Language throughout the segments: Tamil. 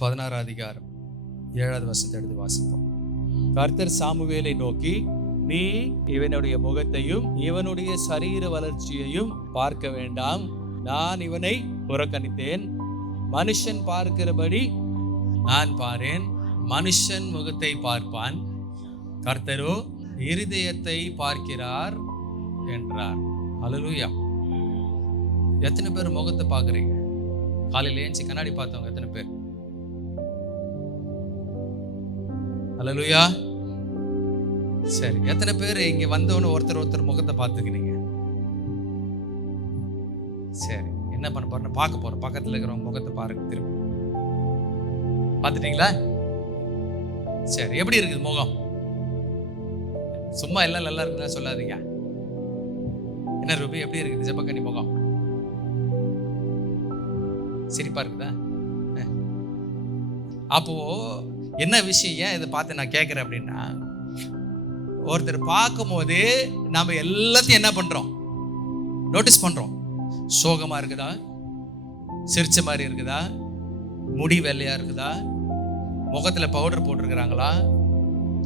16 அதிகாரம் 7வது வசனத்தை எடுத்து வாசிப்போம். கர்த்தர் சாமுவேலை நோக்கி, நீ இவனுடைய முகத்தையும் இவனுடைய சரீர வளர்ச்சியையும் பார்க்க வேண்டாம், நான் இவனை புறக்கணித்தேன். மனுஷன் பார்க்கிறபடி நான் பாரேன், மனுஷன் முகத்தை பார்ப்பான், கர்த்தரோ இருதயத்தை பார்க்கிறார் என்றார். ஹல்லேலூயா. எத்தனை பேர் முகத்தை பார்க்குறீங்க? காலையில் ஏஞ்சி கண்ணாடி பார்த்தவங்க எத்தனை பேர்? ஹல்லேலூயா. சரி, எத்தனை பேர் இங்க வந்தவொன்னு ஒருத்தர் முகத்தை பார்த்துக்கிறீங்க? சரி, என்ன பண்ண போறேன்? பார்க்க போறோம். பக்கத்துல இருக்கிறவங்க முகத்தை பாருங்க. திரும்ப பார்த்துட்டீங்களா? சரி, எப்படி இருக்குது முகம்? சும்மா எல்லாம் நல்லா இருக்குன்னு சொல்லாதீங்க. என்ன ரூபி, எப்படி இருக்குது ஜெபக்கனி முகம்? சிரிப்பா இருக்குதா? அப்போ என்ன விஷயம், ஏன் இதை பார்த்து நான் கேட்கிறேன் அப்படின்னா, ஒருத்தர் பார்க்கும் போது நாம எல்லாத்தையும் என்ன பண்றோம்? நோட்டீஸ் பண்றோம். சோகமா இருக்குதா, சிரிச்ச மாதிரி இருக்குதா, முடி வெள்ளையா இருக்குதா, முகத்துல பவுடர் போட்டிருக்கிறாங்களா,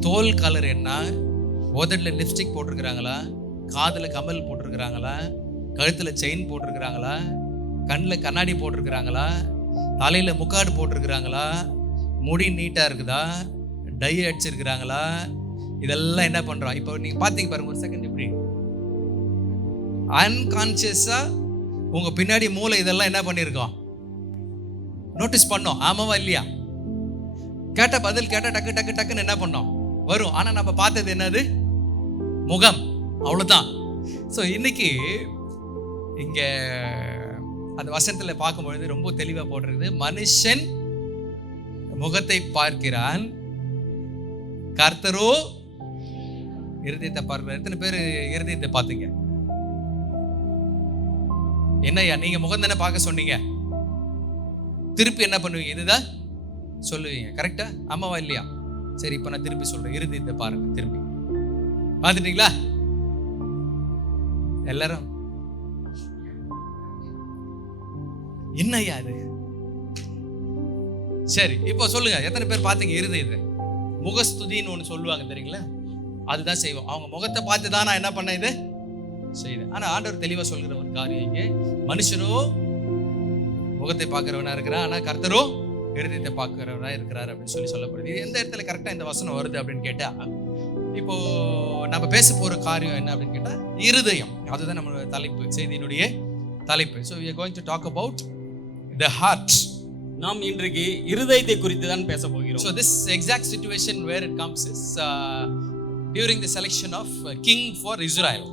தோல் கலர் என்ன, உதட்டுல லிப்ஸ்டிக் போட்டிருக்கிறாங்களா, காதுல கமல் போட்டிருக்கிறாங்களா, கழுத்துல செயின் போட்டிருக்கிறாங்களா, கண்ணில் கண்ணாடி போட்டிருக்கிறாங்களா, தலையில முக்காடு போட்டிருக்கிறாங்களா, முடி நீட்டா இருக்குதா, டை அடிச்சிருக்கிறாங்களா, இதெல்லாம் என்ன பண்றோம்? இப்போ நீங்க பாத்தீங்க பாருங்க, ஒரு செகண்ட், இப்படி அன்கான்சியஸா உங்க பின்னாடி மூளை இதெல்லாம் என்ன பண்ணிருக்கோம்? நோட்டீஸ் பண்ணோம். ஆமாவா இல்லையா? கேட்ட பதில் கேட்ட டக்கு டக்கு டக்குன்னு என்ன பண்ணோம் வரும். ஆனா நம்ம பார்த்தது என்னது? முகம். அவ்வளவுதான். ஸோ இன்னைக்கு இங்க அந்த வசனத்துல பார்க்கும்பொழுது ரொம்ப தெளிவா போட்டிருக்குது, மனுஷன் முகத்தை பார்க்கிறான், கர்த்தரோ இருதயத்தை பார்க்கிறார். எத்தனை பேர் இருதயத்தை பார்த்தீங்க? என்னய்யா நீங்க முகம் தானே பார்க்க சொன்னீங்க, திருப்பி என்ன பண்ணுவீங்க? இதுதான் சொல்லுவீங்க. கரெக்டா? ஆமாவா இல்லையா? சரி, இப்ப நான் திருப்பி சொல்றேன், இருதயத்தை பாருங்க. திருப்பி பார்த்துட்டீங்களா எல்லாரும்? என்னய்யா அது? சரி, இப்போ சொல்லுங்க, எத்தனை பேர் பார்த்தீங்க இருதயத்தை? முகஸ்துதின்னு ஒன்று சொல்லுவாங்க தெரியுங்களா? அதுதான் செய்வோம். அவங்க முகத்தை பார்த்து தான் நான் என்ன பண்ணேன், இது செய்தேன். ஆனா ஆண்டவர் தெளிவா சொல்கிற ஒரு காரியம் இங்கே, மனுஷனோ முகத்தை பார்க்கிறவனா இருக்கிறான், ஆனா கர்த்தரோ இருதயத்தை பார்க்கிறவனா இருக்கிறார் அப்படின்னு சொல்லப்படுது. இது எந்த இடத்துல கரெக்டா இந்த வசனம் வருது அப்படின்னு கேட்டா, இப்போ நம்ம பேச போற காரியம் என்ன அப்படின்னு கேட்டா, இருதயம். அதுதான் நம்மளோட தலைப்பு, செய்தியினுடைய தலைப்பு. So we are going to talk about the heart. நாம் இன்றைக்கு இருதயத்தை குறித்து தான் பேச போகிறோம். So this exact situation where it comes is during the selection of king for Israel.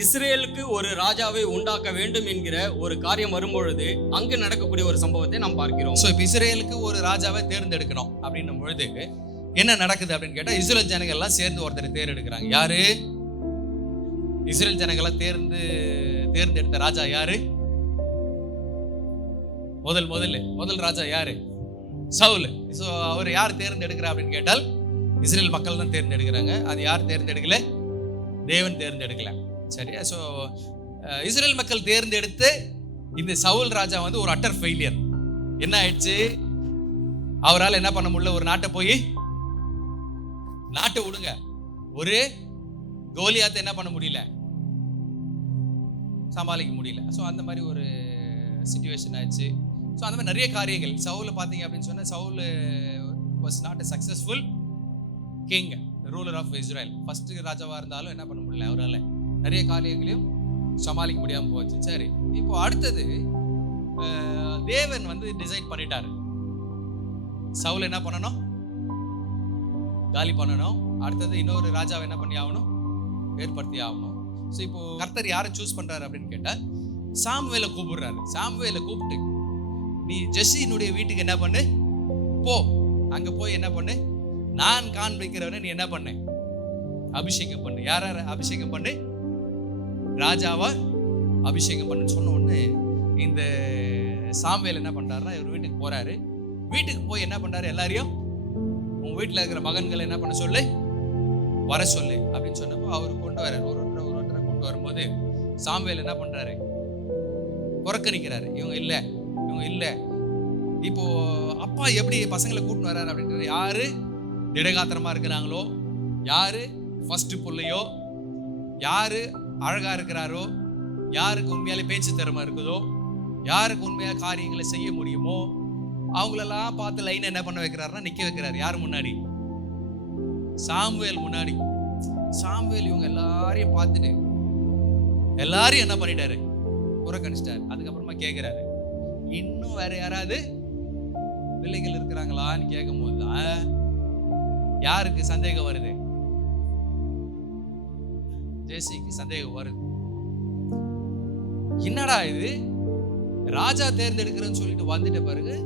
இஸ்ரேலுக்கு ஒரு ராஜாவை உண்டாக்க வேண்டும் என்கிற ஒரு காரியம் வரும்பொழுது அங்கு நடக்கக்கூடிய ஒரு சம்பவத்தை நாம் பார்க்கிறோம். ஸோ இப்போ இஸ்ரேலுக்கு ஒரு ராஜாவை தேர்ந்தெடுக்கணும் அப்படின்னும் பொழுது என்ன நடக்குது அப்படின்னு கேட்டா, இஸ்ரேல் ஜனங்கள் எல்லாம் சேர்ந்து ஒருத்தர் தேர்ந்தெடுக்கிறாங்க. யாரு? இஸ்ரேல் ஜனங்களை தேர்ந்தெடுத்த ராஜா யாரு? முதல் ராஜா யாரு? சவுல். ஸோ அவர் யார் தேர்ந்தெடுக்கிறா அப்படின்னு கேட்டால், இஸ்ரேல் மக்கள் தான் தேர்ந்தெடுக்கிறாங்க. அது யார் தேர்ந்தெடுக்கல? தேவன் தேர்ந்தெடுக்கல. சரியா? ஸோ இஸ்ரேல் மக்கள் தேர்ந்தெடுத்து இந்த சவுல் ராஜா வந்து ஒரு அட்டர் ஃபெயிலியர். என்ன ஆயிடுச்சு? அவரால் என்ன பண்ண முடியல, ஒரு நாட்டை விடுங்க, ஒரு கோலியாத்தை என்ன பண்ண முடியல, சமாளிக்க முடியல. ஸோ அந்த மாதிரி ஒரு சிச்சுவேஷன் ஆயிடுச்சு. ஸோ அந்த மாதிரி நிறைய காரியங்கள் சவுல் பார்த்தீங்க அப்படின்னு சொன்னா, Saul was not a successful king, ruler of Israel. First ராஜாவா இருந்தாலும் என்ன பண்ண முடியல, அவரால் நிறைய காரியங்களையும் சமாளிக்க முடியாம போச்சு. சரி, இப்போ அடுத்தது தேவன் வந்து டிசைட் பண்ணிட்டாரு, சவுல் என்ன பண்ணணும், காலி பண்ணணும். அடுத்தது இன்னொரு ராஜாவை என்ன பண்ணி ஆகணும், ஏற்படுத்தி ஆகணும். ஸோ இப்போ கர்த்தர் யாரை சூஸ் பண்றாரு அப்படின்னு கேட்டா, சாமுவேலை கூப்பிடுறாரு. சாமுவேலை கூப்பிட்டு, நீ ஜெஸ்ஸினுடைய வீட்டுக்கு என்ன பண்ணு, போ, அங்க போய் என்ன பண்ணு, நான் காண்பிக்கிறவனை நீ என்ன பண்ணு, அபிஷேகம் பண்ணு. யார அபிஷேகம் பண்ணு? ராஜாவா அபிஷேகம் பண்ணு சொன்ன உடனே இந்த சாமுவேல் என்ன பண்றாருன்னா, இவர் வீட்டுக்கு போறாரு. வீட்டுக்கு போய் என்ன பண்றாரு, எல்லாரையும் உங்க வீட்டுல இருக்கிற மகன்களை என்ன பண்ண சொல்லு, வர சொல்லு அப்படின்னு சொன்னப்போ அவர் கொண்டு வர்றாரு. ஒரு ஒருத்தரை கொண்டு வரும்போது சாமுவேல் என்ன பண்றாரு, புறக்கணிக்கிறாரு. இவங்க இல்ல இப்போ அப்பா எப்படி பசங்களை கூட்டின்னு வர்றாரு அப்படின்றது, யாரு திடகாத்திரமா இருக்கிறாங்களோ, யாரு ஃபர்ஸ்ட் புள்ளையோ, யாரு அழகா இருக்கிறாரோ, யாருக்கு உண்மையாலே பேச்சு திறமை இருக்குதோ, யாருக்கு உண்மையா காரியங்களை செய்ய முடியுமோ, அவங்களெல்லாம் பார்த்து லைன் என்ன பண்ண வைக்கிறாருன்னா நிக்க வைக்கிறாரு. யார் முன்னாடி? சாமுவேல் முன்னாடி. சாமுவேல் இவங்க எல்லாரையும் பார்த்துட்டு எல்லாரையும் என்ன பண்ணிட்டாரு? புறக்கணிச்சிட்டாரு. அதுக்கப்புறமா கேட்கிறாரு, இன்னும் வேற யாராவது பிள்ளைகள் இருக்கிறாங்களான்னு கேட்கும் போதுதான் யாருக்கு சந்தேகம் வருது? ஜேசிக்கு சந்தேகம் வருது. என்னடா இது, ராஜா தேர்ந்தெடுக்கிறேன்னு சொல்லிட்டு வந்துட்ட பிறகு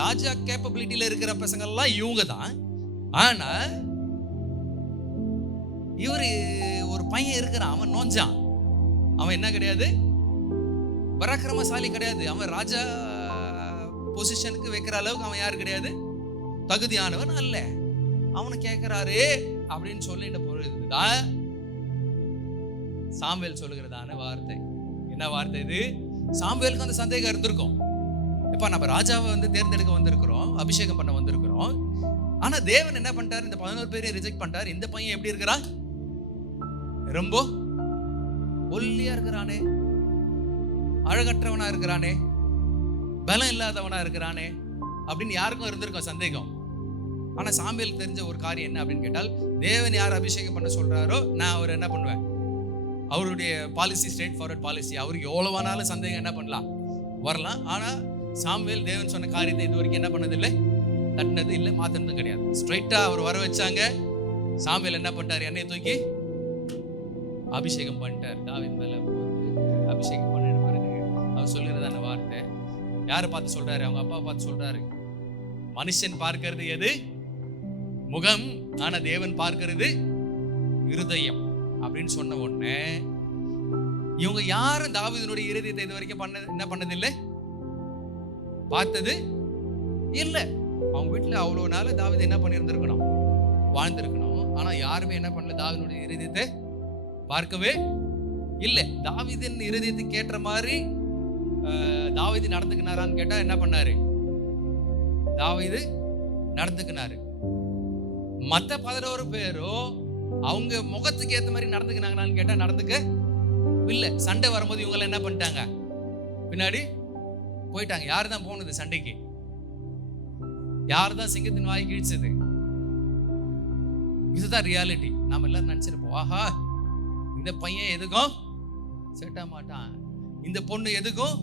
ராஜா கேப்பபிலிட்டியில இருக்கிற பசங்க எல்லாம் இவங்க தான். ஆனா இவரு ஒரு பையன் இருக்கிறான், அவன் நோஞ்சான். அவன் என்ன கிடையாது? பராக்கிரமசாலி கிடையாது. அவன் ராஜா பொசிஷனுக்கு வைக்கிற அளவுக்கு அவன் யாரு கிடையாது? தகுதியானவன் அல்ல. அவனு கேட்கிறாரு அப்படின்னு சொல்லிட்ட பொழுதுதான் சாமுவேல் சொல்லுகிறதான வார்த்தை. என்ன வார்த்தை இது? சாமுவேலுக்கு அந்த சந்தேகம் இருந்திருக்கும். இப்ப நம்ம ராஜாவை தேர்ந்தெடுக்க வந்திருக்கிறோம், அபிஷேகம் பண்ண வந்திருக்கிறோம். ஆனா தேவன் என்ன பண்ணிட்டாரு? இந்த 11 பேரையும் ரிஜெக்ட் பண்ணிட்டாரு. இந்த பையன் எப்படி இருக்கிறான்? ரொம்ப ஒல்லியா இருக்கிறானே, அழகற்றவனா இருக்கிறானே, பலம் இல்லாதவனா இருக்கிறானே அப்படின்னு யாருக்கும் இருந்திருக்கும் சந்தேகம். ஆனா சாமுவேல் தெரிஞ்ச ஒரு காரியம் என்ன அப்படின்னு கேட்டால், தேவன் யார் அபிஷேகம் பண்ண சொல்றாரோ நான் அவர் என்ன பண்ணுவேன்? அவருடைய பாலிசி ஸ்ட்ரெயிட் ஃபார்வர்ட் பாலிசி. அவருக்கு எவ்வளவானாலும் சந்தேகம் என்ன பண்ணலாம், வரலாம். ஆனா சாமுவேல் தேவன் சொன்ன காரியத்தை இது வரைக்கும் என்ன பண்ணது இல்லை, தட்டினது இல்லை, மாத்தினதும் கிடையாது. ஸ்ட்ரைட்டா அவர் வர வச்சாங்க. சாமுவேல் என்ன பண்ணிட்டாரு? என்னைய தூக்கி அபிஷேகம் பண்ணிட்டார். தாவீது மேல அபிஷேகம் பண்ணிட்டு பாருங்க. அவர் சொல்லுறதான வார்த்தை யாரை பார்த்து சொல்றாரு? அவங்க அப்பா பார்த்து சொல்றாரு. மனுஷன் பார்க்கிறது எது? முகம். ஆனா தேவன் பார்க்கிறது இருதயம் அப்படின்னு சொன்ன உடனே இவங்க யாரும் தாவீதுனுடைய இருதயத்தை இது வரைக்கும் என்ன பண்ணது இல்லை, பார்த்தது இல்ல. அவங்க வீட்டுல அவ்வளவு நாள் தாவீது என்ன பண்ணியிருந்திருக்கணும், வாழ்ந்திருக்கணும். ஆனா யாருமே என்ன பண்ணல, தாவீதுனுடைய இருதயத்தை பார்க்கவே இல்லை. தாவீதின் இருதயத்துக்கு ஏற்ற மாதிரி தாவீது நடந்துக்கினாரான்னு கேட்டா என்ன பண்ணாரு? தாவீது நடந்துக்கினாரு. மத்த 11 பேரும் அவங்க முகத்துக்கு ஏத்த மாதிரி நடந்துக்கினாங்கன்னு கேட்டா நடந்துக்க இல்ல. சண்டை வரும்போது இவங்க என்ன பண்ணிட்டாங்க? பின்னாடி போயிட்டாங்க. யாரு தான் போனது சண்டைக்கு? யாரு தான் சிங்கத்தின் வாய் கிழிச்சது? இதுதான் ரியாலிட்டி. நாம எல்லாரும் நினைச்சிருப்போம், ஆஹா இந்த பையன் எதுக்கும் செட் ஆக மாட்டான், இந்த பொண்ணு எதுக்கும்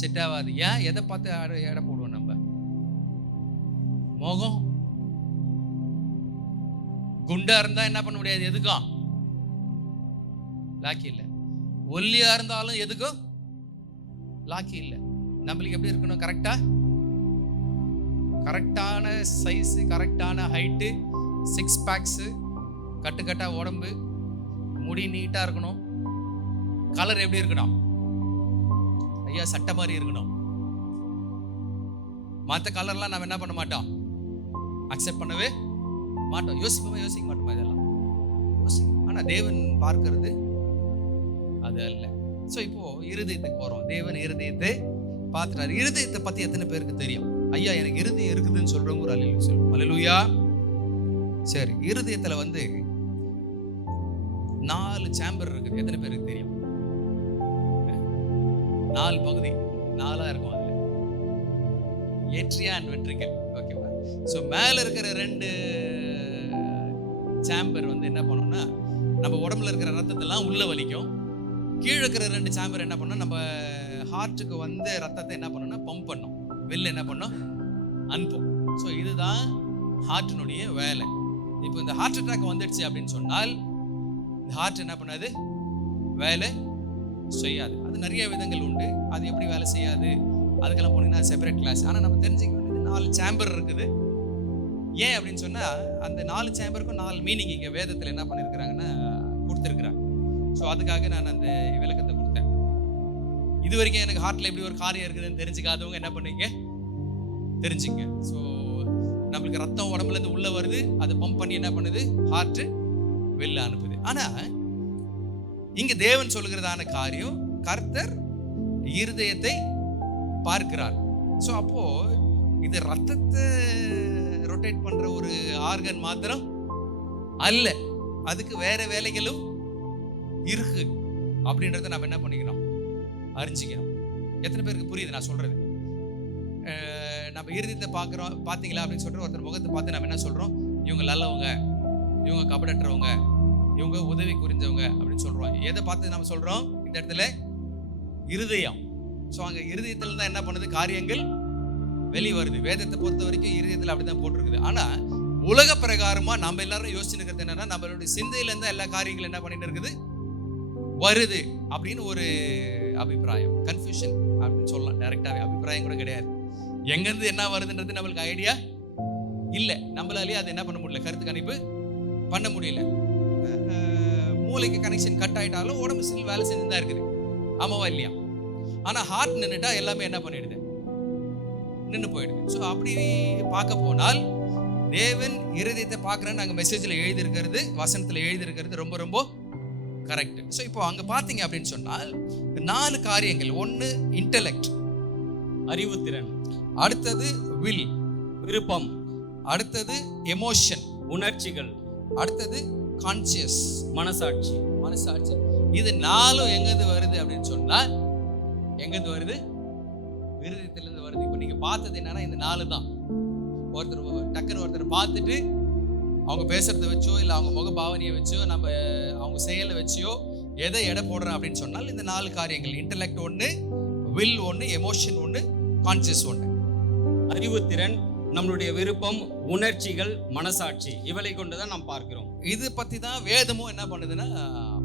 செட் ஆகாது. ஏன்? எதை பார்த்து எடை போடுவோம் நம்ம? முகம். குண்டா இருந்தா என்ன பண்ண முடியாது, எதுக்கும் லாக்கி இல்லை. ஒல்லியா இருந்தாலும் எதுக்கும் லாக்கி இல்லை. நம்மளுக்கு எப்படி இருக்கணும்? கரெக்டான சைஸ், கரெக்டான ஹைட்டு, 6 பேக்ஸ், கட்டுக்கட்டா உடம்பு, முடி நீட்டா இருக்கணும். கலர் எப்படி இருக்கணும்? ஐயா சட்டை மாதிரி இருக்கணும். மற்ற கலர்லாம் நம்ம என்ன பண்ண மாட்டோம், அக்செப்ட் பண்ணவே மாட்டோம். யோசிக்க மாட்டோம் இதெல்லாம். ஆனா தேவன் பார்க்கிறது அது அல்ல. சோ இப்போ இருதயத்துக்கு போறோம். தேவன் இருதயத்தை பார்த்துட்டாரு. இருதயத்தை பத்தி எத்தனை பேருக்கு தெரியும்? ஐயா எனக்கு இருதயம் இருக்குதுன்னு சொல்றவங்க ஒரு அல்லேலூயா சொல்லுங்க. அல்லேலூயா. சரி, இருதயத்துல 4 சேம்பர் இருக்குது. எத்தனை பேருக்கு தெரியும்? 4 பகுதி, 4ஆ இருக்கும். அதுல ஏட்ரியா அண்ட் வென்ட்ரிக்கல். ஓகேவா? ஸோ மேல இருக்கிற 2 சேம்பர் என்ன பண்ணணும்னா, நம்ம உடம்புல இருக்கிற ரத்தத்தெல்லாம் உள்ள வலிக்கும். கீழே இருக்கிற 2 சேம்பர் என்ன பண்ணணும், நம்ம ஹார்ட்டுக்கு ரத்தத்தை என்ன பண்ணணும்னா பம்ப் பண்ணும். வெளில என்ன பண்ணும், அனுப்பும். ஸோ இதுதான் ஹார்ட்டினுடைய வேலை. இப்போ இந்த ஹார்ட் அட்டாக் வந்துடுச்சு அப்படின்னு சொன்னால் இந்த ஹார்ட் என்ன பண்ணாது, வேலை செய்யாது. அது நிறைய விதங்கள் உண்டு. அது எப்படி வேலை செய்யாது அதுக்கெல்லாம் போனீங்கன்னா செப்பரேட் கிளாஸ். ஆனால் நம்ம தெரிஞ்சுக்க வேண்டியது 4 சேம்பர் இருக்குது. ஏன் அப்படின்னு சொன்னா அந்த 4 சேம்பருக்கும் 4 மீனிங் இங்கே வேதத்தில் என்ன பண்ணியிருக்கிறாங்கன்னா கொடுத்துருக்குறாங்க. ஸோ அதுக்காக நான் அந்த விளக்கத்தை கொடுத்தேன். இது வரைக்கும் எனக்கு ஹார்ட்ல எப்படி ஒரு காரியம் இருக்குதுன்னு தெரிஞ்சுக்காதவங்க என்ன பண்ணீங்க, தெரிஞ்சுங்க. ஸோ நம்மளுக்கு ரத்தம் உடம்புல இருந்து உள்ள வருது, அதை பம்ப் பண்ணி என்ன பண்ணுது, ஹார்ட் வெளில அனுப்புது. ஆனா இங்க தேவன் சொல்லுகிறதான காரியம், கர்த்தர் இருதயத்தை பார்க்கிறார். ஸோ அப்போ இது ரத்தத்தை ரொட்டேட் பண்ற ஒரு ஆர்கன் மாத்திரம் அல்ல, அதுக்கு வேற வேலைகளும் இருக்கு அப்படின்றத நம்ம என்ன பண்ணிக்கணும், அறிஞ்சிக்கணும். எத்தனை பேருக்கு புரியுது நான் சொல்றது? நம்ம இருதயத்தை பார்க்குறோம், பார்த்தீங்களா அப்படின்னு சொல்ற ஒருத்தர் முகத்தை பார்த்து நம்ம என்ன சொல்றோம், இவங்க நல்லவங்க, இவங்க கபடற்றவங்க, இவங்க உதவி புரிஞ்சவங்க அப்படின்னு சொல்றோம். எதை பார்த்து நம்ம சொல்றோம் இந்த இடத்துல? இருதயம். ஸோ அங்கே இருதயத்தில் தான் என்ன பண்ணுது, காரியங்கள் வெளியே வருது. வேதத்தை பொறுத்த வரைக்கும் இருதயத்தில் அப்படிதான் போட்டிருக்குது. ஆனா உலக பிரகாரமா நம்ம எல்லாரும் யோசிச்சுருக்கிறது என்னன்னா, நம்மளுடைய சிந்தையில இருந்தா எல்லா காரியங்களும் என்ன பண்ணிட்டு இருக்குது, வருது அப்படின்னு ஒரு அபிப்பிராயம், கன்ஃபியூஷன் அப்படின்னு சொல்லலாம். டைரக்டாவே அபிப்பிராயம் கூட கிடையாது. எங்கிருந்து என்ன வருதுன்றது நம்மளுக்கு ஐடியா இல்லை. நம்மளாலேயே அதை என்ன பண்ண முடியல, கருத்து கணிப்பு பண்ண முடியல. மூளைக்கு கனெக்ஷன் கட் ஆயிட்டாலும் உடம்பு சில வேலை செஞ்சுதான் இருக்குது, ஆமாவா இல்லையா? ஆனா ஹார்ட் நின்றுட்டா எல்லாமே என்ன பண்ணிடுது, நின்று போயிடுது. ஸோ அப்படி பார்க்க போனால் தேவன் இருதயத்தை பார்க்குறேன்னு நாங்கள் மெசேஜில் எழுதியிருக்கிறது, வசனத்தில் எழுதியிருக்கிறது ரொம்ப ரொம்ப கரெக்ட். ஸோ இப்போ அங்கே பார்த்தீங்க அப்படின்னு சொன்னால் 4 காரியங்கள். ஒன்று இன்டெலெக்ட், அறிவுத்திறன். அடுத்தது வில், விருப்பம். அடுத்தது எமோஷன், உணர்ச்சிகள். அடுத்தது கான்சியஸ், மனசாட்சி. மனசாட்சி. இது 4 எங்கிருந்து வருது அப்படின்னு சொன்னால், எங்கிருந்து வருது, இருதயத்திலிருந்து வருது. இப்போ நீங்க பார்த்தது என்னன்னா இந்த 4 தான். டக்குன்னு ஒருத்தர் பார்த்துட்டு அவங்க பேசுறதை வச்சோ இல்லை அவங்க முக பாவனையை வச்சோ நம்ம அவங்க செயலை வச்சோ எதை எடை போடுறோம் அப்படின்னு சொன்னால் இந்த 4 காரியங்கள். இன்டெலெக்ட் ஒன்று, வில் ஒன்று, எமோஷன் ஒன்று, கான்சியஸ் ஒன்று. அறிவுத்திறன், நம்மளுடைய விருப்பம், உணர்ச்சிகள், மனசாட்சி, இவளை கொண்டுதான் நாம் பார்க்கிறோம். இது பத்தி தான் வேதமும் என்ன பண்ணுதுன்னா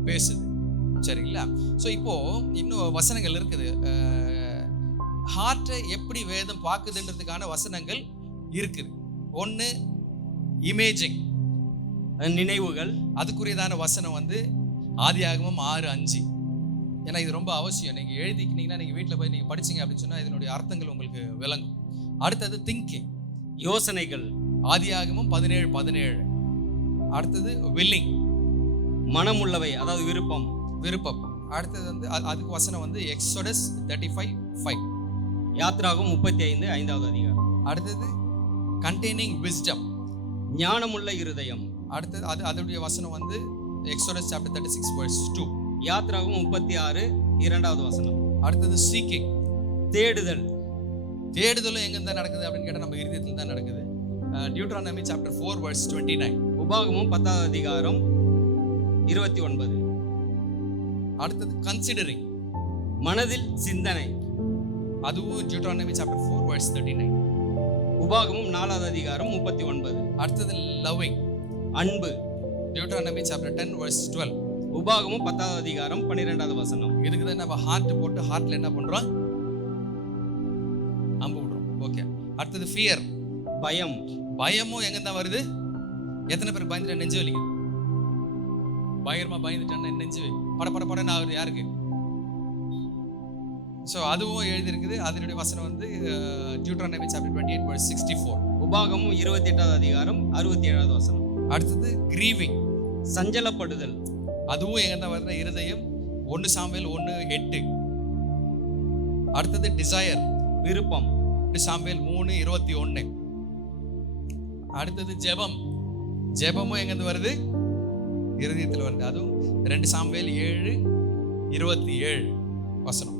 பேசுது. சரிங்களா? ஸோ இப்போ இன்னும் வசனங்கள் இருக்குது. ஹார்ட்டை எப்படி வேதம் பார்க்குதுன்றதுக்கான வசனங்கள் இருக்குது. ஒன்று இமேஜிங், நினைவுகள். அதுக்குரியதான வசனம் வந்து ஆதியாகமம் 6:5. ஏன்னா இது ரொம்ப அவசியம். நீங்கள் எழுதிக்கிட்டீங்கன்னா நீங்கள் வீட்டில் போய் நீங்கள் படிச்சீங்க அப்படின்னு சொன்னால் இதனுடைய அர்த்தங்கள் உங்களுக்கு விளங்கும். அடுத்தது திங்கிங், யோசனைகள், ஆதியாகமம் 17:17. அடுத்தது வில்லிங், மனமுள்ளவை, அதாவது விருப்பம், விருப்பம். அடுத்தது வந்து அதுக்கு வசனம் வந்து எக்ஸோடஸ் 35:5. யாத்ராகம் 35:5வது அதிகாரம். அடுத்தது கண்டெய்னிங் விஸ்டம், ஞானமுள்ள இருதயம். அடுத்தது அதோடைய வசனம் வந்து எக்ஸோடஸ் சாப்டர் 36:2. யாத்ராகம் 36:2வது வசனம். அடுத்தது சீக்கிங், தேடுதல். தேடுதலும் எங்க தான் நடக்குது அப்படின்னு கேட்டால் நம்ம இருதயத்தில் தான் நடக்குது. Deuteronomy chapter 4:29. உபாகமும் 10வது அதிகாரம் 29. அடுத்தது கன்சிடரிங், மனதில் சிந்தனை. அதுவும் டியூட்ரானமி சாப்டர் 4:39. உபாகமும் 4வது அதிகாரம் 39. அடுத்தது லவ்விங், அன்பு. Deuteronomy chapter 10:12. உபாகமும் 10வது அதிகாரம் 12வது வசனம். இதுக்கு தான் நம்ம ஹார்ட் போட்டு ஹார்ட்ல என்ன பண்றோம், அம்பு விடுறோம். ஓகே. அடுத்தது ஃபியர், பயம். பயமும் எங்க தான் வருது? எத்தனை பேருக்கு பயந்துட்டா நெஞ்சு வலிக்குது? பயங்கரமா பயந்துட்டான்னா நெஞ்சு பட பட படன்னு ஆகுது யாருக்கு? ஸோ அதுவும் எழுதியிருக்குது. அதனுடைய வசனம் வந்து டியூட்ரானமி சாப்டர் 28:64. உபாகமும் 28வது அதிகாரம் 67வது வசனம். அடுத்தது கிரீவிங், சஞ்சலப்படுதல். அதுவும் எங்க தான் வருதுன்னா இருதயம், 1 சாமுவேல் 1:8. அடுத்தது டிசையர், விருப்பம், 1 சாமுவேல் 3:21. அடுத்தது ஜெபம், ஜெபமும் எங்கேருந்து வருது? இருதயத்தில் வருது. அதுவும் 2 சாமுவேல் 7:27 வசனம்.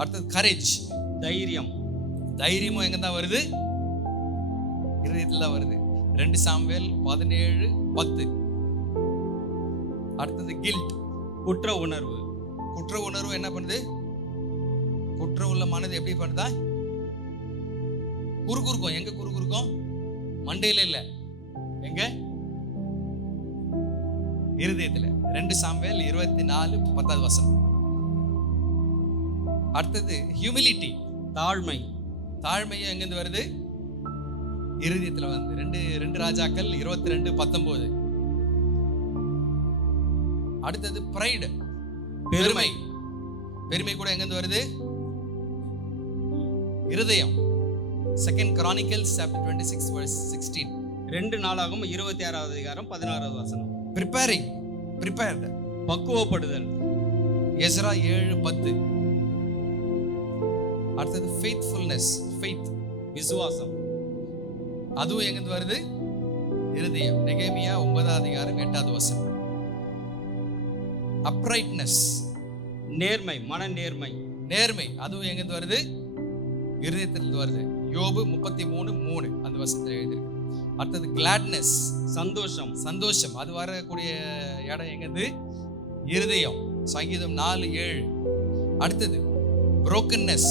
அடுத்தது கரேஜ், தைரியம். தைரியமும் எங்க தான் வருது? இருதயத்தில் தான் வருது. 2 சாமுவேல் 17:10. அடுத்தது கில்ட், குற்ற உணர்வு. குற்ற உணர்வு என்ன பண்ணுது? குற்றம் உள்ள மனது எப்படி பண்ணுதா? குறுகுறுக்கும். எங்க குறுகுறுக்கும்? மண்டையில இல்ல, எங்க? இருதயத்துல. 2 சாமுவேல் 24:10 வசனம். அடுத்தது ஹியூமிலிட்டி, தாழ்மை. தாழ்மையும் எங்கிருந்து வருது? இருதயத்துல வந்து 2 ராஜாக்கள் 22:19. அடுத்தது பிரைடு, பெருமை. பெருமை கூட எங்கிருந்து வருது? இருதயம். 2 Chronicles chapter 26:16. 2 நாளாகவும் 26வது அதிகாரம் 16வது வசனம். ப்ரிப்பேரிங், ப்ரிப்பேர்டு, பக்குவப்படுதல். எஸ்ரா 7:10. அடுத்தது ஃபெய்த்ஃபுல்னஸ், ஃபெய்த், விசுவாசம். அதுவும் எங்கிருந்து வருது? இருதயம். நெகேமியா 9ஆம் அதிகாரம் 8வது வசனம். அப்ரைட்னஸ், நேர்மை, மன நேர்மை. நேர்மை, அதுவும் எங்கிருந்து வருது? இருதயத்திலிருந்து வருது. யோபு 33:3 அந்த வசனத்தில் எழுதியிருக்கு. அடுத்தது கிளாட்னஸ், சந்தோஷம். சந்தோஷம், அது வரக்கூடிய இடம் எங்கிருந்து? இருதயம். சங்கீதம் 4:7. அடுத்தது brokenness,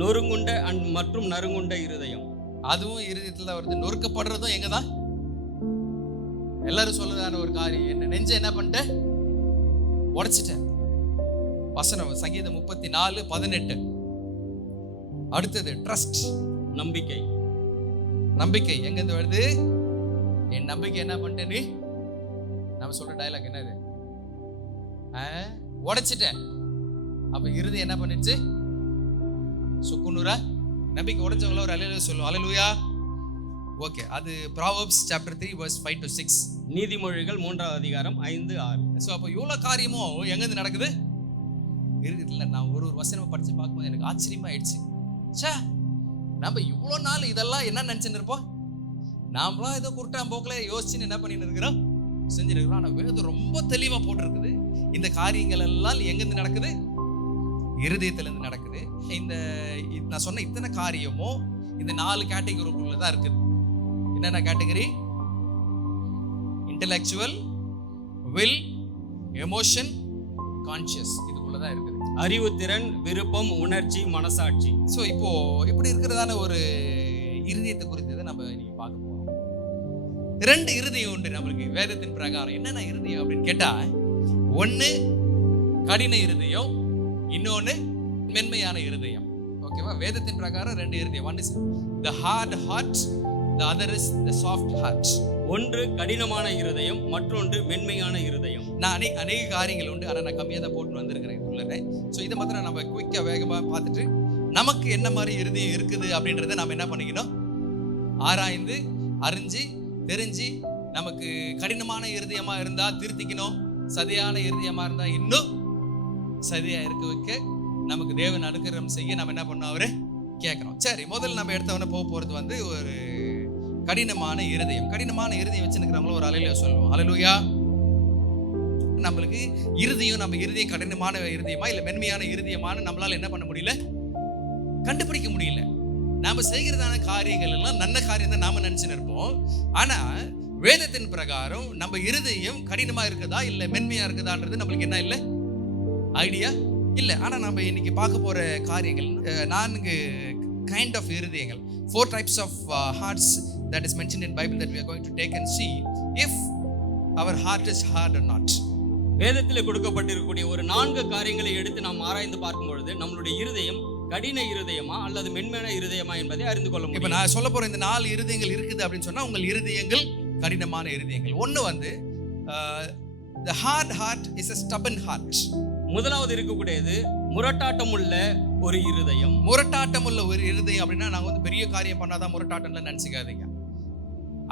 நொறுங்குண்ட மற்றும் நறுங்குண்ட இருதயம். அதுவும் இருதயத்துல தான் வருது. நொறுக்கப்படுறதும் எங்க தான்? எல்லாரும் சொல்லுதான ஒரு காரியம், என்ன நெஞ்ச என்ன பண்ணிட்டேன்? உடைச்சிட்டேன். வசனம் சங்கீதம் 34:18. அடுத்தது ட்ரஸ்ட், நம்பிக்கை. நம்பிக்கை எங்கிருந்து வருது? என் நம்பிக்கை என்ன பண்ணிட்டேன் நீ? நம்ம சொல்ற டயலாக் என்னது? உடைச்சிட்டேன். அப்ப இருதயம் என்ன பண்ணிடுச்சு? சுக்குநூறா. நம்பிக்கை உடைச்சவங்கள ஒரு அல்லேலூயா சொல்லுவோம். அல்லேலூயா. ஓகே, அது Proverbs chapter 3 verse 5 to 6. நீதிமொழிகள் 3ஆம் அதிகாரம் 5-6. ஸோ அப்போ இவ்வளோ காரியமும் எங்கேருந்து நடக்குது? இருக்குதுல்ல. நான் ஒரு வசனம் படித்து பார்க்கும்போது எனக்கு ஆச்சரியமா ஆயிடுச்சு. சே, நம்ம இவ்வளோ நாள் இதெல்லாம் என்ன நினச்சின்னு இருப்போம்? நாமளாம் ஏதோ குருட்டாம்போக்கில் யோசிச்சுன்னு என்ன பண்ணின்னு இருக்கிறோம், செஞ்சுட்டு இருக்கிறோம். ஆனால் வேதம் ரொம்ப தெளிவாக போட்டிருக்குது. இந்த காரியங்கள் எல்லாம் எங்கேருந்து நடக்குது? இருதயத்திலேருந்து நடக்குது. இந்த நான் சொன்ன இத்தனை காரியமும் இந்த 4 கேட்டகரிக்குள்ள தான் இருக்குது. என்னென்ன category? Intellectual, will, emotion, conscious. இதுக்குள்ள தான் இருக்குது. அறிவுத்திறன், விருப்பம், உணர்ச்சி, மனசாட்சி. ஸோ இப்போ இப்படி இருக்கிறதான ஒரு இருதயத்தை குறித்து நம்ம இன்னைக்கு பார்க்க போறோம். 2 இருதயம் உண்டு நம்மளுக்கு வேதத்தின் பிரகாரம். என்னென்ன இருதயம் அப்படின்னு கேட்டா, ஒன்று கடின இருதயம், இன்னொன்று மென்மையான இருதயம். ஓகேவா? வேதத்தின் பிரகாரம் 2 இருதயம். One is the hard heart, the other is the soft heart. ஒன்று கடினமான இருதயம், மற்றொன்று மென்மையான இருதயம். நான் அநேக காரியங்கள் உண்டு, ஆனால் நான் கம்மியாக தான் போட்டு வந்திருக்கிறேன் இதுக்குள்ளே. ஸோ இதை மாத்திரம் நம்ம குயிக்காக வேகமாக பார்த்துட்டு நமக்கு என்ன மாதிரி இருதயம் இருக்குது அப்படின்றத நம்ம என்ன பண்ணிக்கணும்? ஆராய்ந்து அறிஞ்சு தெரிஞ்சு, நமக்கு கடினமான இருதயமாக இருந்தால் திருத்திக்கணும், சதியான இருதயமாக இருந்தால் இன்னும் சதியாக இருக்க வைக்க நமக்கு தேவன் அனுக்கிரகம் செய்ய நம்ம என்ன பண்ணோம்? அவரு கேட்குறோம். சரி, முதல்ல நம்ம எடுத்தவொடனே போகிறது வந்து ஒரு கடினமான இருதயம். கடினமான இருதயம் வச்சுருக்கிறவங்களும் ஒரு அல்லேலூயா சொல்லுவோம். அல்லேலூயா. நம்மளுக்கு இருதயம், நம்ம இருதயம் கடினமான இருதயமா இல்லை மென்மையான இருதயமான நம்மளால என்ன பண்ண முடியல? கண்டுபிடிக்க முடியல. நாம செய்கிறதான காரியங்கள் எல்லாம் நல்ல காரியம் தான் நாம நினைச்சுன்னு இருப்போம். ஆனா வேதத்தின் பிரகாரம் நம்ம இருதயம் கடினமா இருக்குதா இல்லை மென்மையா இருக்குதான்றது நம்மளுக்கு என்ன இல்லை? ஐடியா இல்லை. ஆனா நம்ம இன்னைக்கு பார்க்க போற காரியங்கள் 4 கைண்ட் ஆஃப் இருதயங்கள், 4 types of hearts that is mentioned in Bible that we are going to take and see if our heart is hard or not. வேதத்தில் கொடுக்கப்பட்டிருக்கக்கூடிய ஒரு 4 காரியங்களை எடுத்து நாம் ஆராய்ந்து பார்க்கும் பொழுது நம்மளுடைய இருதயம் கடின இருதயமா அல்லது மென்மையான இருதயமா என்பதை அறிந்து கொள்ள முடியும். இப்போ நான் சொல்ல போற இந்த 4 இருதயங்கள் இருக்குது அப்படின்னு சொன்னா உங்கள் இருதயங்கள் கடினமான இருதயங்கள். ஒன்று வந்து the hard heart is a stubborn heart. முதலாவது இருக்கக்கூடியது முரட்டாட்டம் உள்ள ஒரு இருதயம். முரட்டாட்டம் உள்ள ஒரு இருதயம் அப்படின்னா நாங்கள் வந்து பெரிய காரியம் பண்ணாதான் முரட்டாட்டம்ல நினைச்சுக்காதீங்க.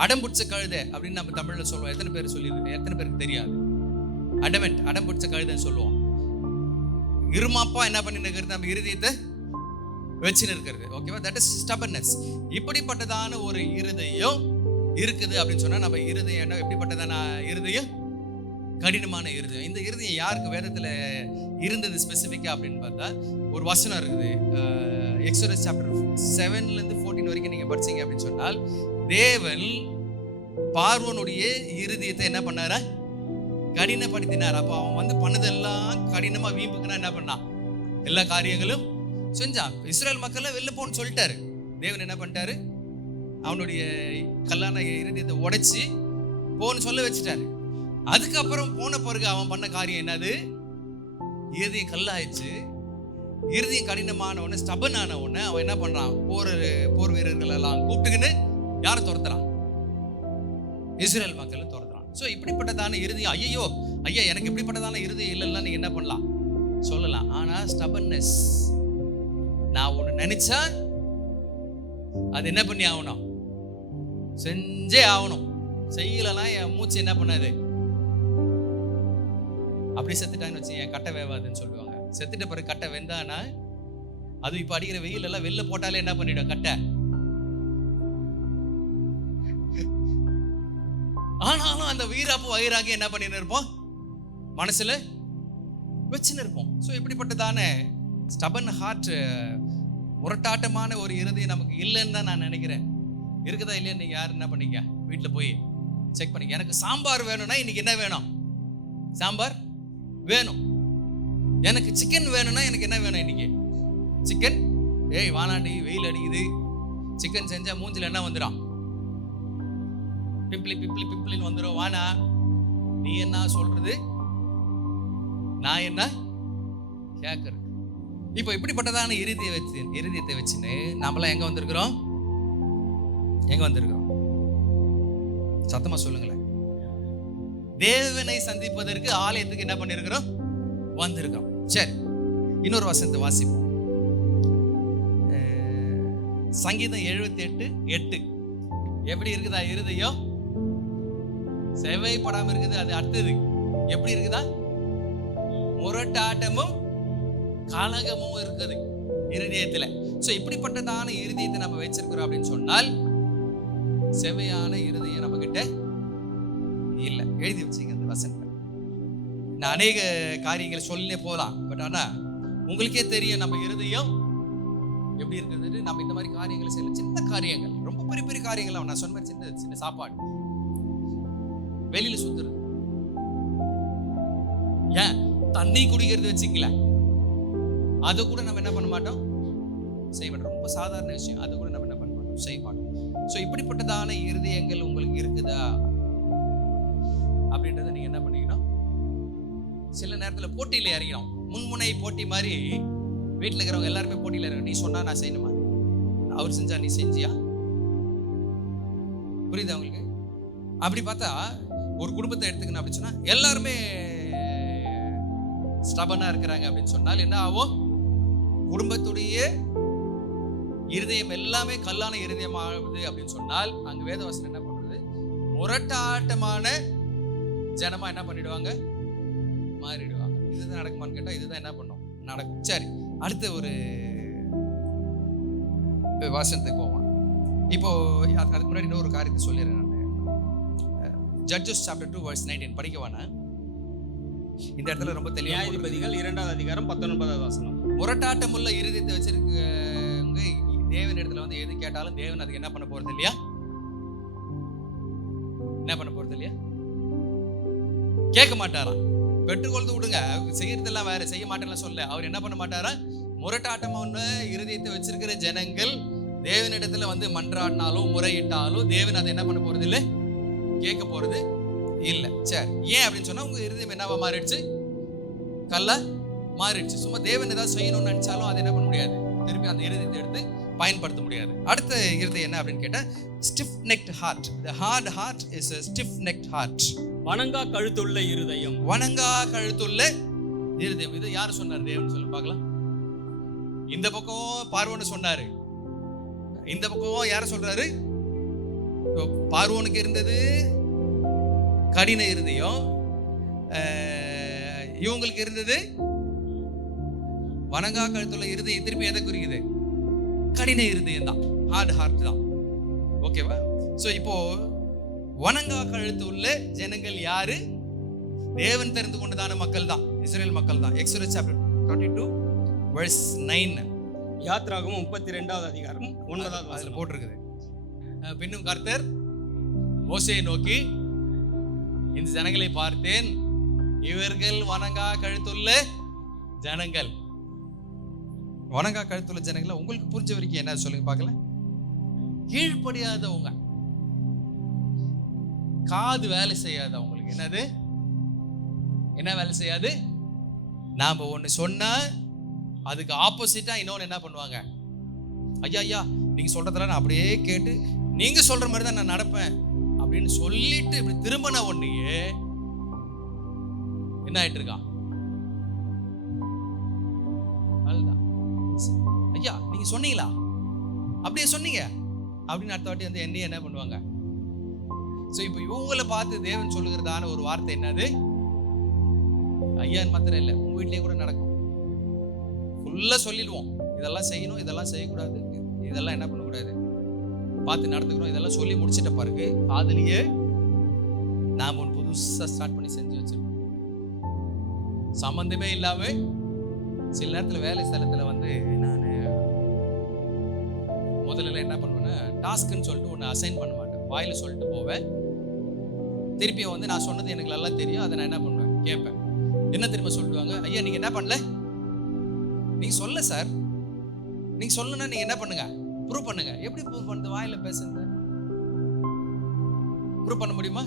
அடம்பிடிச்ச கழுதை அப்படின்னு நம்ம தமிழ்ல சொல்லுவோம். எத்தனை பேருக்கு தெரியாது? அடம்பிடிச்ச கழுதைன்னு சொல்லுவோம். இருமாப்பா என்ன பண்ணி இருக்கிறது? நம்ம இருதயத்தை வச்சுன்னு இருக்கிறது. ஓகேவா? That is stubbornness. இப்படிப்பட்டதான ஒரு இருதயம் இருக்குது அப்படின்னு சொன்னா நம்ம இருதயம் என்ன எப்படிப்பட்டதான இருதயம்? கடினமான இருதயம். இந்த இருதயம் யாருக்கு வேதத்துல இருந்தது ஸ்பெசிஃபிக்கா அப்படின்னு பார்த்தா ஒரு வசனம் இருக்குது. எக்ஸோடஸ் சாப்டர் 7 14 வரைக்கும் நீங்க படிச்சீங்க அப்படின்னு சொன்னால், தேவன் பார்வோனுடைய இருதயத்தை என்ன பண்ணாரா? கடினப்படுத்தினார். அப்போ அவன் வந்து பண்ணதெல்லாம் கடினமா வீம்புக்குன்னா என்ன பண்ணான்? எல்லா காரியங்களும் செஞ்சான். இஸ்ரேல் மக்கள் வெளில போன்னு சொல்லிட்டாரு. தேவன் என்ன பண்ணிட்டாரு? அவனுடைய கல்லான இருதயத்தை உடைச்சு போன்னு சொல்ல வச்சுட்டாரு. அதுக்கப்புறம் போன பிறகு அவன் பண்ண காரியம் என்னது? இருதயம் கல்லாயிடுச்சு. இருதயம் கடினமான உடனே, ஸ்டபன் ஆன உடனே அவன் என்ன பண்றான்? போர் வீரர்கள் எல்லாம் கூப்பிட்டுக்கின்னு யாரை துரத்துறான்? இஸ்ரேல் மக்களை துரத்துறான். ஸோ இப்படிப்பட்டதான இருதயம், ஐயா எனக்கு இப்படிப்பட்டதான இருதயம் இல்லைன்னா நீங்க என்ன பண்ணலாம்? சொல்லலாம். ஆனா ஸ்டபன்னஸ், நான் ஒன்று நினைச்சா அது என்ன பண்ணி ஆகணும்? செஞ்சே ஆகணும். செய்யலன்னா என் மூச்சு என்ன பண்ணாது? அப்படி செத்துட்டாங்கன்னு வச்சு என் கட்டை வேவாதுன்னு சொல்லுவாங்க. செத்துட்ட பிறகு கட்டை வெந்தானா அது இப்போ அடிக்கிற வெயில் எல்லாம் வெளில போட்டாலே என்ன பண்ணிடும்? கட்டை ஆனாலும் அந்த வீராப்பு வயிறாக என்ன பண்ணின்னு இருப்போம், மனசுல வச்சுன்னு இருப்போம். ஸோ இப்படிப்பட்டதான ஸ்டபன் ஹார்ட், முரட்டாட்டமான ஒரு இருதயம் நமக்கு இல்லைன்னு தான் நான் நினைக்கிறேன். இருக்குதா இல்லையா நீங்க யாரும் என்ன பண்ணீங்க, வீட்டில் போய் செக் பண்ணீங்க. எனக்கு சாம்பார் வேணும்னா இன்னைக்கு என்ன வேணும், சாம்பார் வேணும். எனக்கு சிக்கன் வேணும்னா எனக்கு என்ன வேணும், இன்னைக்கு சிக்கன். ஏய் வானாண்டி, வெயில் அடிக்குது, சிக்கன் செஞ்சா மூஞ்சில என்ன வந்துடும், பிம்பிளி பிம்பிளி பிம்பிளின்னு வந்துடும். வானா நீ என்ன சொல்றது, நான் என்ன கேட்கறது. இப்போ இப்படிப்பட்டதான இருதயத்தை வச்சுன்னு நாமெல்லாம் எங்க வந்திருக்கிறோம், எங்க வந்திருக்கிறோம், சத்தமா சொல்லுங்களேன். தேவனை சந்திப்பதற்கு ஆலயத்துக்கு என்ன பண்ணிருக்கிறோம், வந்திருக்கிறோம். சரி, இன்னொரு வசனத்தை வாசிப்போம். சங்கீதம் 78:8 எப்படி இருக்குதா இருதயம், செவைப்படாம இருக்குது. அது அடுத்தது எப்படி இருக்குதா, முரட்டாட்டமும் கலகமும் இருக்குது இருதயத்துல. சோ இப்படிப்பட்டதான இருதயத்தை நம்ம வச்சிருக்கிறோம் அப்படின்னு சொன்னால் செவையான இருதயம் நம்ம கிட்ட இல்ல. எழுதி வச்சுங்க அந்த வசனத்தை. நான் அநேக காரியங்களை சொல்லினே போகலாம், பட் ஆனா உங்களுக்கே தெரியும் நம்ம இருதயம் எப்படி இருக்குது. நம்ம இந்த மாதிரி காரியங்களை செய்யல, சின்ன காரியங்கள், ரொம்ப பெரிய பெரிய காரியங்கள். நான் சொன்ன மாதிரி சின்ன சின்ன சாப்பாடு, வெளியில சுத்துறது, ஏன் தண்ணி குடிக்கிறது வச்சுக்கல, அது கூட நம்ம என்ன பண்ண மாட்டோம், செய்ய மாட்டோம். ரொம்ப சாதாரண விஷயம், அது கூட நம்ம என்ன பண்ண மாட்டோம், செய்ய மாட்டோம். ஸோ இப்படிப்பட்டதான இருதயங்கள் உங்களுக்கு இருக்குதா அப்படின்றத நீங்க என்ன பண்ணிக்கணும், சில நேரத்தில் போட்டியில இறங்கணும். முன்முனை போட்டி மாதிரி வீட்டில் இருக்கிறவங்க எல்லாருமே போட்டியில இறங்கணும். நீ சொன்னா நான் செய்யணுமா, அவர் செஞ்சா நீ செஞ்சியா, புரியுதா உங்களுக்கு? அப்படி பார்த்தா ஒரு குடும்பத்தை எடுத்துக்கணும் அப்படின்னு சொன்னா எல்லாருமே ஸ்டபனா இருக்கிறாங்க அப்படின்னு சொன்னால் என்ன ஆகும், குடும்பத்துடைய இருதயம் எல்லாமே கல்லான இருதயம் ஆகுது அப்படின்னு சொன்னால் அங்க வேதவசனம் என்ன பண்றது, முரட்டாட்டமான ஜனமா என்ன பண்ணிடுவாங்க, மாறிடுவாங்க. இதுதான் நடக்குமான்னு கேட்டா இதுதான் என்ன பண்ணும், நடக்கும். சரி, அடுத்த ஒரு வாசனத்துக்கு போவோம். இப்போ அதுக்கு முன்னாடி இன்னொரு காரியத்தை சொல்லிடுறேன். ஜட்ஜஸ் சாப்டர் 2:19 படிக்க வேணாம். இந்த இடத்துல ரொம்ப தெளிவா நியாயாதிபதிகள் 2ஆம் அதிகாரம் 19ஆவது வசனம். முரட்டாட்டம் உள்ள இருதயத்தை வச்சிருக்கவங்க தேவன் இடத்துல வந்து எது கேட்டாலும் தேவன் அதுக்கு என்ன பண்ண போறது இல்லையா, என்ன பண்ண போறது இல்லையா, கேட்க மாட்டாராம். பெற்றுக்கொள்வது விடுங்க, செய்யறதெல்லாம் வேற, செய்ய மாட்டேன்னு சொல்ல. அவர் என்ன பண்ண மாட்டாரா, முரட்டாட்டமான இருதயத்தை வச்சிருக்கிற ஜனங்கள் தேவனிடத்துல வந்து மன்றாடினாலும் முறையிட்டாலும் தேவன் அதை என்ன பண்ண போறது இல்லை, கேட்க போறது இல்ல. சரி, ஏன் அப்படின்னு சொன்னா உங்க இருதயம் என்னவா மாறிடுச்சு, கல்ல மாறிடுச்சு. சும்மா தேவன் ஏதாவது செய்யணும்னு நினைச்சாலும் அதை என்ன பண்ண முடியாது, திருப்பி அந்த இருதயத்தை எடுத்து பயன்படுத்த முடியாது. அடுத்த இருதயம் என்ன அப்படின்னு கேட்டா stiff necked heart. The hard heart is a stiff necked heart. வணங்கா கழுத்துள்ள இருதயம். வணங்கா கழுத்துள்ள இருதயம். இது யாரு சொன்னார், தேவன் சொல்லி பார்க்கலாம். இந்த பக்கம் பார்வோன்னு சொன்னாரு, இந்த பக்கம் யார சொல்றாரு, பார்வோனுக்கு இருந்தது கடின இருதயம், இவங்களுக்கு இருந்தது வணங்கா கழுத்துள்ள இருதயம். திருப்பி எதை குறிக்குது, கடின இருதயம் தான், ஹார்ட் ஹார்ட் தான். ஓகேவா? சோ இப்போ வணங்கா கழுத்து உள்ள ஜனங்கள் யாரு, தேவன் தெரிந்து கொண்டதான மக்கள் தான், இஸ்ரேல் மக்கள் தான். Exodus chapter 22:9. யாத்ராகமம் 32ஆவது அதிகாரம் 9ஆவது வசனம் போட்டிருக்குது. பின்னும் கர்த்தர் மோசேயை நோக்கி, இந்த ஜனங்களை பார்த்தேன், இவர்கள் வணங்கா கழுத்துள்ள ஜனங்கள். வணங்கா கழுத்துள்ள ஜனங்களை உங்களுக்கு புரிஞ்ச வரைக்கும் என்ன சொல்லுங்க பார்க்கல, கீழ்ப்படியாதவங்க, காது வேலை செய்யாதவங்களுக்கு. என்னது, என்ன வேலை செய்யாது, நாம ஒண்ணு சொன்னா அதுக்கு ஆப்போசிட்டா இன்னொன்னு என்ன பண்ணுவாங்க, ஐயா ஐயா நீங்க சொல்றதெல்லாம் நான் அப்படியே கேட்டு நீங்க சொல்ற மாதிரி தான் நான் நடப்பேன் அப்படின்னு சொல்லிட்டு இப்படி திரும்பின உடனேயே என்ன ஆயிட்டு இருக்கான், அதுதான் ஐயா நீங்க சொன்னீங்களா, அப்படியே சொன்னீங்க அப்படின்னு அடுத்த வாட்டி வந்து என்னையே என்ன பண்ணுவாங்க. சோ இப்போ இவங்களை பார்த்து தேவன் சொல்லுகிறதான ஒரு வார்த்தை என்னது, ஐயான்னு மாத்திரம் இல்லை, உங்க வீட்லயே கூட நடக்கும். ஃபுல்லா சொல்லிடுவோம், இதெல்லாம் செய்யணும், இதெல்லாம் செய்யக்கூடாது, இதெல்லாம் என்ன பண்ணக்கூடாது, பார்த்து நடந்துக்கணும், இதெல்லாம் சொல்லி முடிச்சிட்ட பிறகு காதுலயே நாம ஒன்று புதுசா ஸ்டார்ட் பண்ணி செஞ்சு வச்சிருக்கோம். சம்பந்தமே இல்லாம சில நேரத்துல வேலை ஸ்தலத்துல வந்து நான் முதல்ல என்ன பண்ணுவேன்னா, டாஸ்க்னு சொல்லிட்டு ஒன்று அசைன் பண்ண மாட்டேன். வாயில சொல்லிட்டு போவேன். திருப்பியும் வந்து நான் சொன்னது எனக்கு நல்லா தெரியும். அதை நான் என்ன பண்ணுவேன், கேட்பேன். என்ன திரும்ப சொல்லுவாங்க, ஐயா நீங்க என்ன பண்ணல, நீங்க சொல்ல சார், நீங்க சொல்லணும்னா நீங்க என்ன பண்ணுங்க, ப்ரூவ் பண்ணுங்க. எப்படி ப்ரூவ் பண்ணுறது, வாயில பேசுறது ப்ரூவ் பண்ண முடியுமா?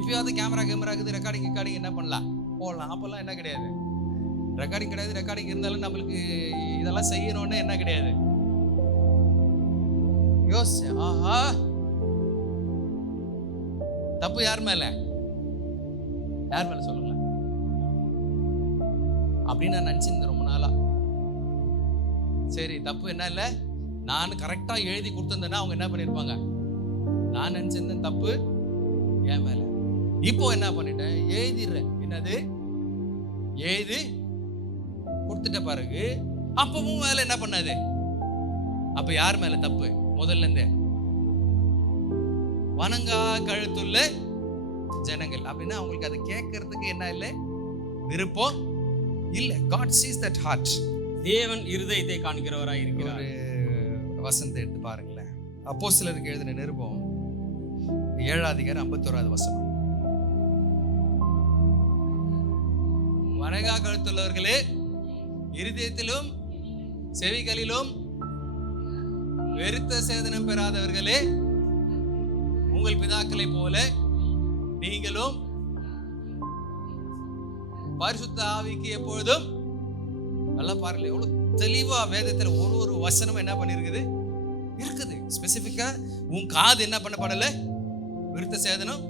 இப்பயாவது கேமரா இருக்குது, ரெக்கார்டிங் என்ன பண்ணலாம், போடலாம். அப்பெல்லாம் என்ன கிடையாது, ரெக்கார்டிங் கிடையாது. ரெக்கார்டிங் இருந்தாலும் நம்மளுக்கு இதெல்லாம் செய்யணும்னு என்ன கிடையாது. யோசிச்சு, ஆஹா தப்பு யார் மேல சொல்லுங்களேன் அப்படின்னு நான் நினைச்சிருந்தேன் ரொம்ப நாளா. சரி தப்பு என்ன இல்லை, நான் கரெக்டா எழுதி கொடுத்திருந்தேன்னா அவங்க என்ன பண்ணிருப்பாங்க, நான் நினைச்சிருந்தேன் தப்பு என் மேல. இப்போ என்ன பண்ணிட்டேன், எழுதிடுறேன். என்னது எழுதி கொடுத்துட்ட பிறகு அப்பவும் மேல என்ன பண்ணாது. அப்ப யார் மேல தப்பு? முதல்ல இருந்தே வணங்கா கழுத்துள்ள ஜனங்கள் அப்படின்னா அவங்களுக்கு அதை கேட்கறதுக்கு என்ன இல்லை, விருப்பம் இல்லை. God sees that heart. தேவன் இருதயத்தை காண்கிறவராய் இருக்கிறார். ஒரு வசனத்தை எடுத்து பாருங்களேன். அப்போஸ்தலருக்கு எழுதின நிருபம் 7:51. வணங்கா கழுத்துள்ளவர்களே, இருதயத்திலும் செவிகளிலும் வெறுத்த சேதனம் பெறாதவர்களே, உங்கள் பிதாக்களை போல நீங்களும் பரிசுத்த ஆவிக்கு எப்பொழுதும். நல்லா பாருங்க, எவ்வளவு தெளிவா வேதத்துல ஒரு வசனம் என்ன பண்ணிருக்குது இருக்குது. ஸ்பெசிபிக்கா உன் காது என்ன பண்ணப்படல, விருத்த சேதனம்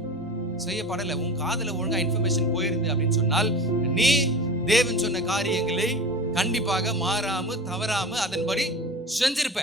செய்யப்படல. உன் காதுல ஒழுங்கா இன்ஃபர்மேஷன் போயிருந்து அப்படின்னு சொன்னால் நீ தேவன் சொன்ன காரியங்களை கண்டிப்பாக மாறாம தவறாம அதன்படி செஞ்சிருப்ப.